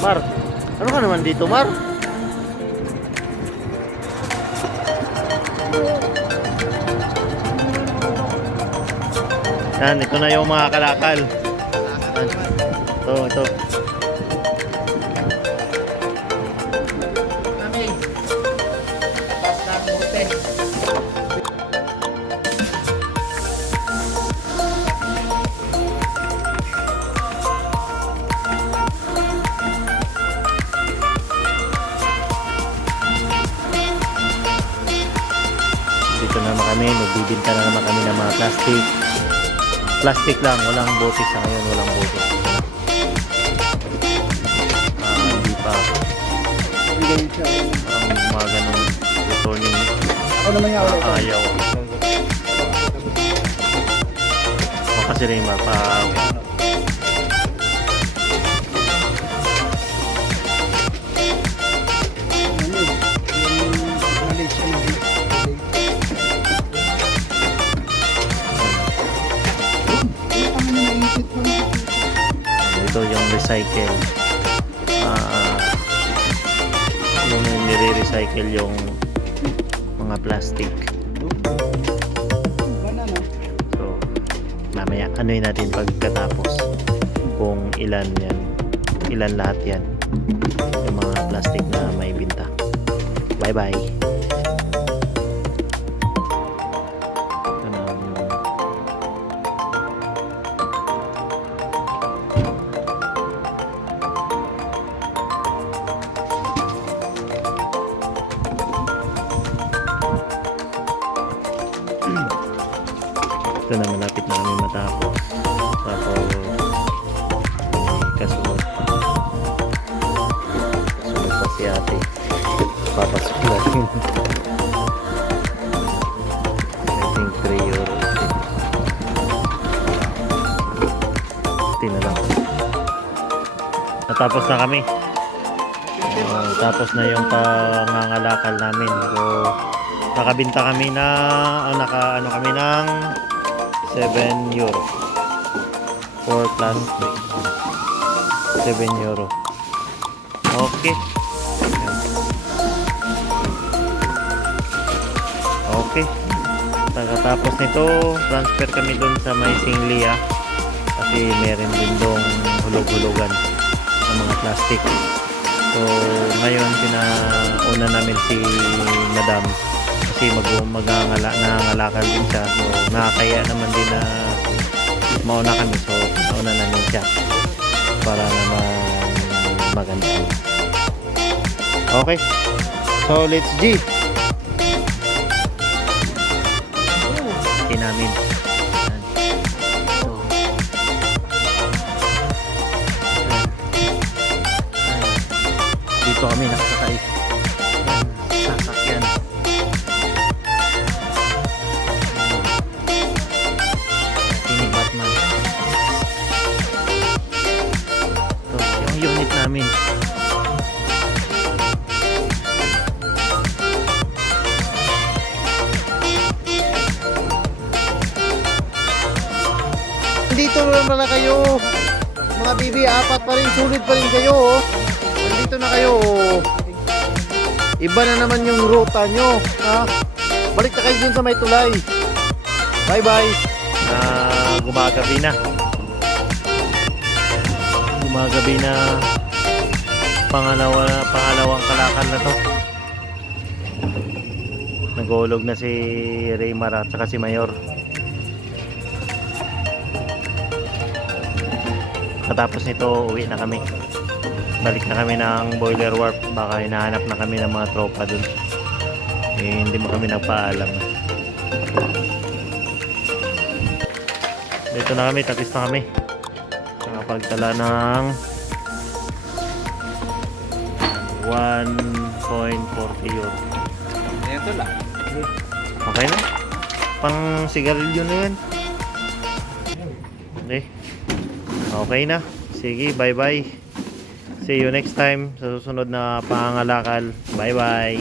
Mar, ano ka naman dito, Mar? Yan, ito na yung mga kalakal. Ito. Kami. Tapos ng bote. Dito naman kami, magbibinta na naman kami ng mga plastic. Plastic lang, walang bote sa ngayon, walang bote. Hindi pa. Parang mga ganun returning. Ako naman nga ulit. Ayaw. O kasi rin pa. Ito yung recycle. Yung nire-recycle yung mga plastic. So, mamaya ano'y natin pagkatapos kung ilan yan, ilan lahat yan yung mga plastic na may binta. Bye bye. Ito na, malapit na kami matapos. Tapos kasunod pa si ate, papasok na rin. I think 3 euros. Ito na lang. Natapos na kami. Tapos na yung pangangalakal namin. So nakabinta kami na naka kami ng 7 euro for plastic. 7 euro. Okay. Okay. Pagkatapos nito, transfer kami dun sa may Singlia kasi meron din dong hulog-hulugan ng mga plastic. So ngayon pinauna namin si Madam kasi nangangalakal din siya. So nakakaya naman din na mauna kami. So mauna namin siya para naman maganda. Okay. So let's G. Namin. Dito kami nakasakay. Sasakyan. Ini Batman. Ito yung unit namin. Dito naman na kayo mga bibi, apat pa rin, sulit pa rin kayo oh. Nandito na kayo oh. Iba na naman yung ruta nyo ha? Balik na kayo dun sa may tulay. Bye bye. Gumagabi na pangalawang kalakal na to. Nag-uulog na si Raymar at saka si Mayor. Katapos nito, uwi na kami. Balik na kami ng Boiler Wharf. Baka hinahanap na kami ng mga tropa dun. Hindi mo kami nagpaalam. Dito na kami, tapos na kami. Nakapagtala ng 1.40 euro. Ito lang. Okay na. Pang sigarilyo na yan. Okay na. Sige, bye bye. See you next time sa susunod na pangangalakal. Bye bye.